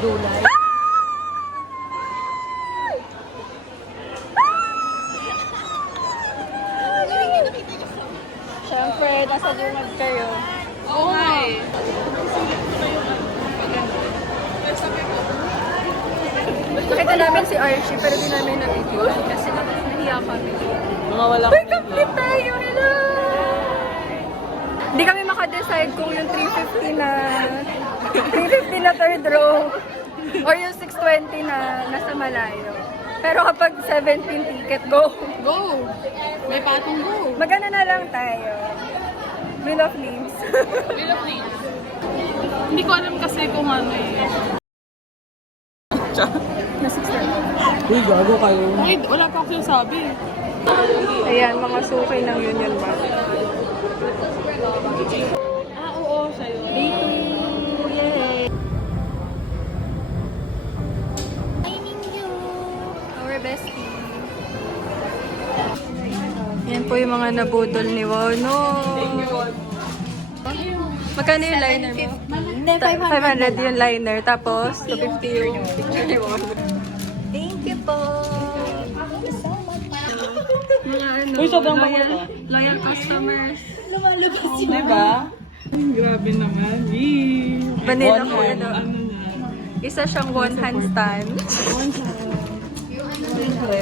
Dulay. Siyempre, nasa bungad kayo. Oo nga eh. Nakita namin si Archie, pero di namin na-video kasi nahiya kami. Mga wala Wake up din tayo! Hello! Hindi kami makadecide kung yung 350 na third row or yung 620 na nasa malayo. Pero kapag 17 ticket, go! Go! May patong go. Magana na lang tayo. Wheel of Names. Wheel of Names. Hindi ko alam kasi kung ano eh. Na 620. Uy, gago kayo. Wait, wala pa ako sabi. Ayan, mga suki ng Union Bank. Ah, oo, sa'yo. Yay! Our bestie. Yan po yung mga nabudol ni Wono. Magkano yung liner mo? 500 yung liner, tapos 250 yung picture ni Wono. Thank you po! Mga ano, Uy, sobrang loyal customers. Diba? Grabe naman. Yee. Vanilla One ko, hand. ano. Ano na? Isa siyang one hand stand. Siyempre.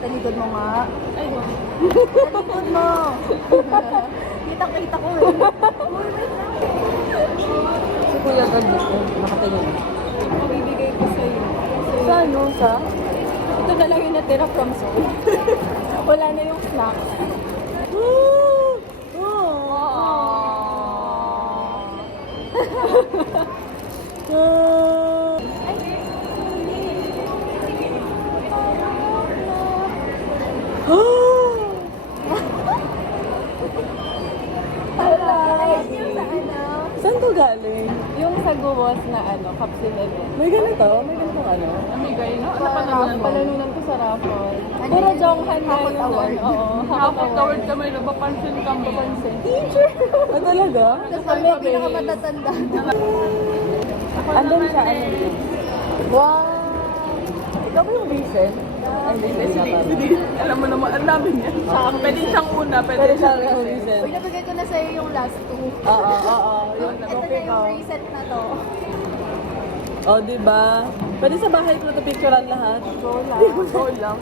Talikod mo nga. Ay, talikod mo. Kita ko eh. Si Kuya Ganda ko, nakatingin. Mabibigay ko sa'yo. Sa ano? Sa? Ito na lang yung natira from school. Wala na yung snacks. Woo! Saan to galing? Yung sa Guwas na ano, capsule event. May ganito? May ganitong ano? Amigay, no? Ano pa Parang palanunan ko sa raffle. Puro Jonghan na yun doon. Oo, Hakot award ka, may napapansin ka mo. Teacher! Ah, talaga? Tapos kami, pinakamatatanda. Andun siya, ano? Wow! Ikaw ba yung recent? Ay, hindi. Alam mo naman, ang dami niya. Pwede siyang una, Pwede pwede siya siyang yung recent. recent. Nabigay ko na sa'yo yung last two. Oo. Yung Ito na topic yung reset na to. Oh, diba? Pwede sa bahay ko na ito picturean lahat. Go lang. Go lang.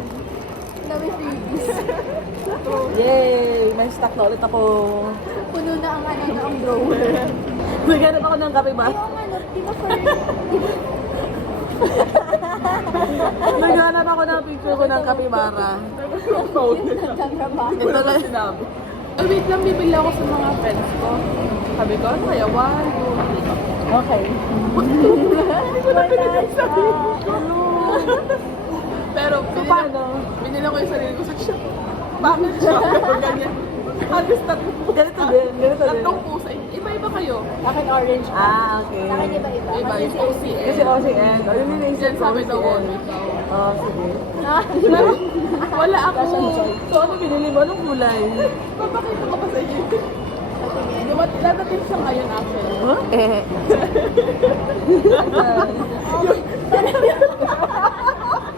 Dami freebies. Yay! May stock na ulit ako. Puno na ang ano na ang drawer. Naghanap ako ng kape ba? Ay, oo nga, no, di ba for... Naghanap ako ng picture ko ng kapibara. Camera ba? Ito lang sinabi. Ay, wait lang, bibili ako sa mga friends ko. Sabi ko, ano kaya? 1, 2, 3. Okay. Hindi ko na pinagsasabi. Pero, binila ko yung sarili ko sa shop. Bakit siya? Pero ganyan. Halos Ganito din. tatlong pusa. Iba-iba kayo. Akin orange. Ah, okay. Akin iba-iba. Iba yung OCN. Kasi OCN. O, yun yung naisip Yan ko. sabi daw OCN. always. Oo, sige. Wala ako. So, ano binili mo? Anong kulay? Papakita ko pa sa inyo. Dadating siya ngayon actually. Huh?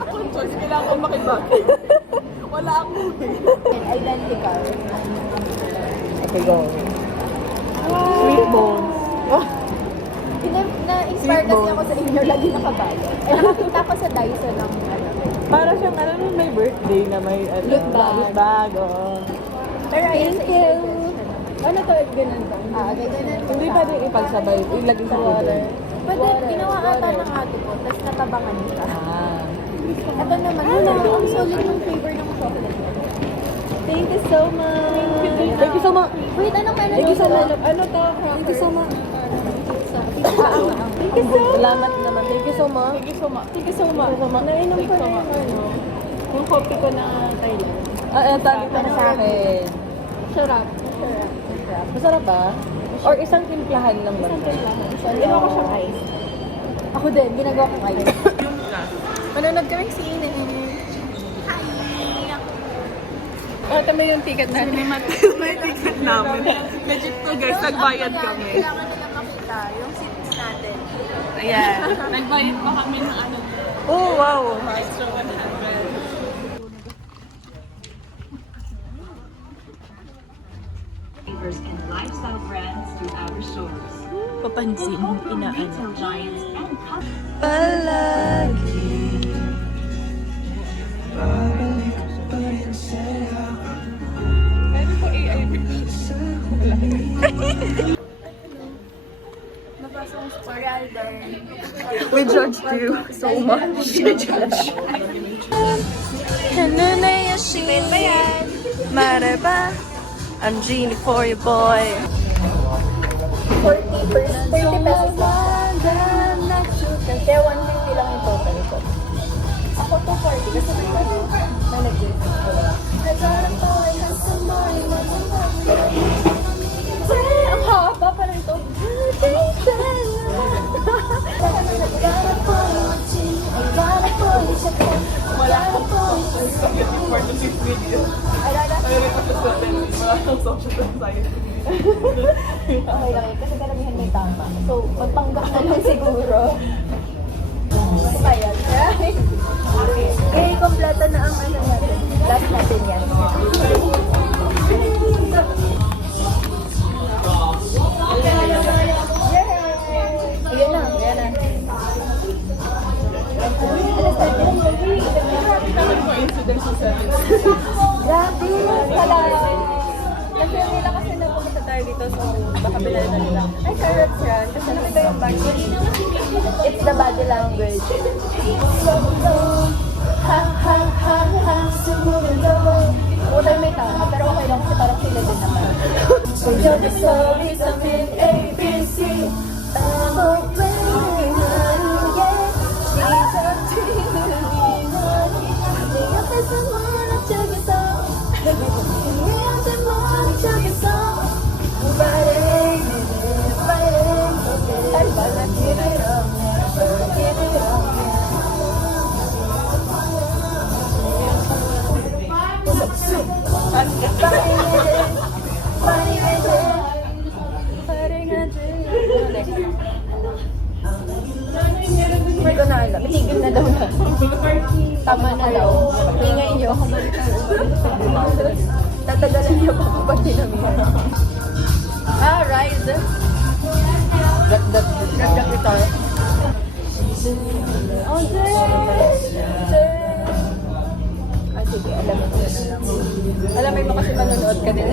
Kung choice, kailangan ko makibag. Wala ako. Identical. Okay, go. Sweet bones. Na-inspire kasi ako sa inyo, lagi nakabayo. Eh, nakakita ko sa Dyson ng ano. Para siyang, ano, may birthday na may, ano, Loot bag. loot bag, oo. Pero ayun sa you. Ano to? Ganun to? Ganun. Hindi pa rin ipagsabay. Ilagay sa water. Pwede, ginawa ata ng ate ko, tapos natabangan siya. Ah. Ito naman, ang solid ng flavor ng chocolate. Thank you so much. Thank you so much. Wait, anong meron Thank you so dito? much. Ano to? Thank you so much. Salamat naman. Thank you so much. Thank you so much. Thank you so much. Nainom Thank ko you so na much. ano. Yung coffee ko na Thailand. Eto, dito na sa akin. Sarap. Masarap ba? Or isang timplahan lang ba? Ginawa ko siyang ice. Ako din, ginagawa kong ice. Manonood kaming sine. Oh, tama yung ticket natin. May ticket namin. Legit to guys, nagbayad kami. Kailangan nila makita yung seats natin. Ayan. Nagbayad pa kami ng ano. Oh, wow! Extra 100. and lifestyle brands through our stores. Papansin, inaan. Retail giants and Palagi. We judged you so much. Maraba, I'm Genie for you, boy. 30 pesos lang. Kaya 150 lang yung total ko. Ako 240 kasi may nag-gift. Ang haba pa rin to. Wala akong before to this video. Ayun ito sa natin. Wala akong social anxiety. Okay lang yun, kasi karamihan may tama. So, magpanggap na lang siguro. Kaya, right? Okay, kompleto na ang ano natin. Last natin yan. Ayan na, ayan na. Naman coincidence sa seven. Grabe! Hala! Kasi nila kasi napunta tayo dito, so baka bilala na nila. Ay, carrots yan. Kasi ano ba yung body? It's the body language. Ha ha ha ha, sumundo. Oo tayo may tama, pero okay lang kasi parang sila din naman. So you're the story, something ABC. I'm away, yeah. She's a dream, there's someone I took it off. There's someone I took it off. Fighting, fighting. I'm gonna give it up, never give it up. Hindi ko na alam. Itigil na daw na. Tama na daw. Ingay niyo. Tatagalan niyo pa kapag tinamihan. Ah, ride. That guitar. Oh, ah, sige. Alamin ko na lang. Alamin mo kasi manonood ka din.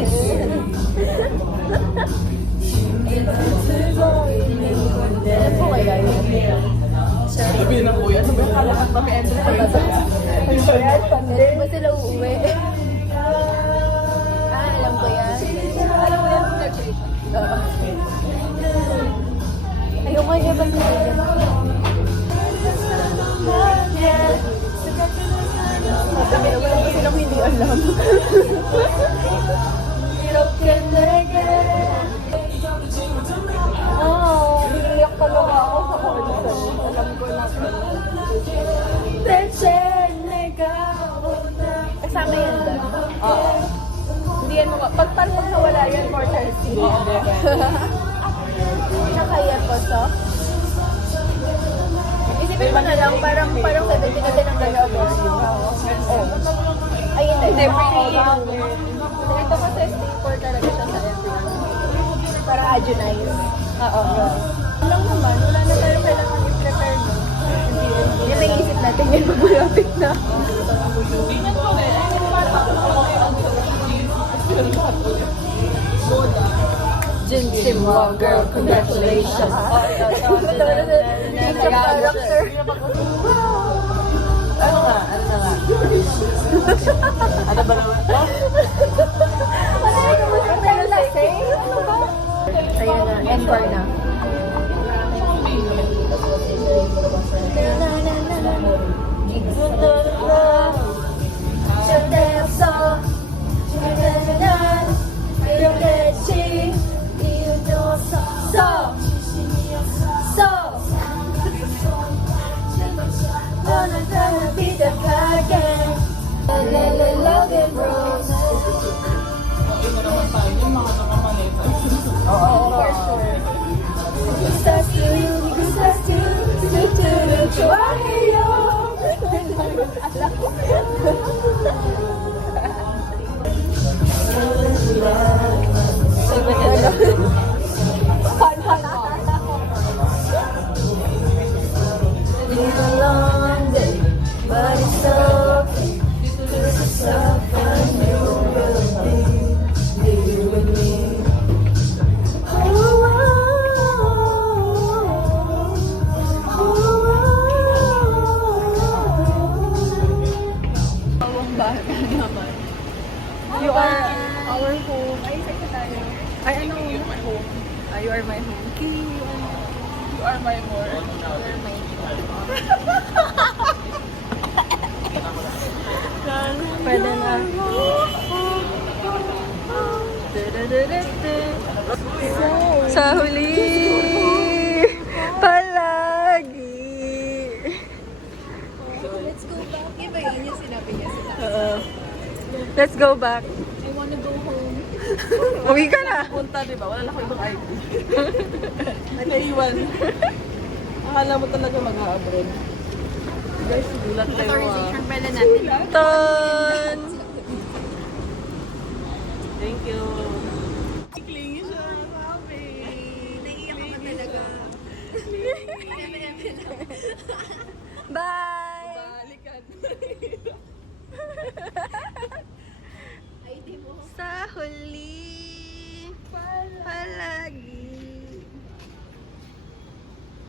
Ano po kaya yun? Sabi na kuya, ano ba yung kalahat na may entrance pa yun? Ano ba yan? Hindi ba sila uuwi? Ah, alam ko yan. Alam ko yan. Ayoko nga ba nila yan? Sabi na wala pa silang hindi alam. Oh, iiyak pa lang ako sa concert. Alam ko na. Kasama yan doon. Oo. Hindi yan mga, pag nawala yan, mortal sin. Nakaya po, so? Isipin mo na lang, parang 70 na din ang gano'n ako. Oo. Ayun na. Ito kasi staple talaga siya sa everyone. Para adjunize. Oo. Lang naman, wala na tayo kailangan i-prepare mo. Yung may isip natin yun pag malapit na. Tingnan ko rin. Ay, yung bata ko okay ang Jin Sim Wong, girl, congratulations. Teacher character. Ano nga? Ano ba naman to? Ayun na, encore na. Akala ko. Fun mo. It's a long day, but it's okay. It's so fun, you will be with me. You are our home. Ay, sa'yo tayo. Ay, ano? You are home. You are my home. Okay, You are my more. pwede na. Sa huli! Palagi! Let's go back. Iba yun yung sinabi niya sa Let's go back. I wanna go home. Uwi ka na. Punta, di ba? Wala na ako ibang ID. Naiwan. Akala mo talaga mag-a-abroad. Guys, gulat kayo Authorization pala natin. Ton! Thank you. Clingy siya. Sabi. Naiiyak ka talaga. Bye!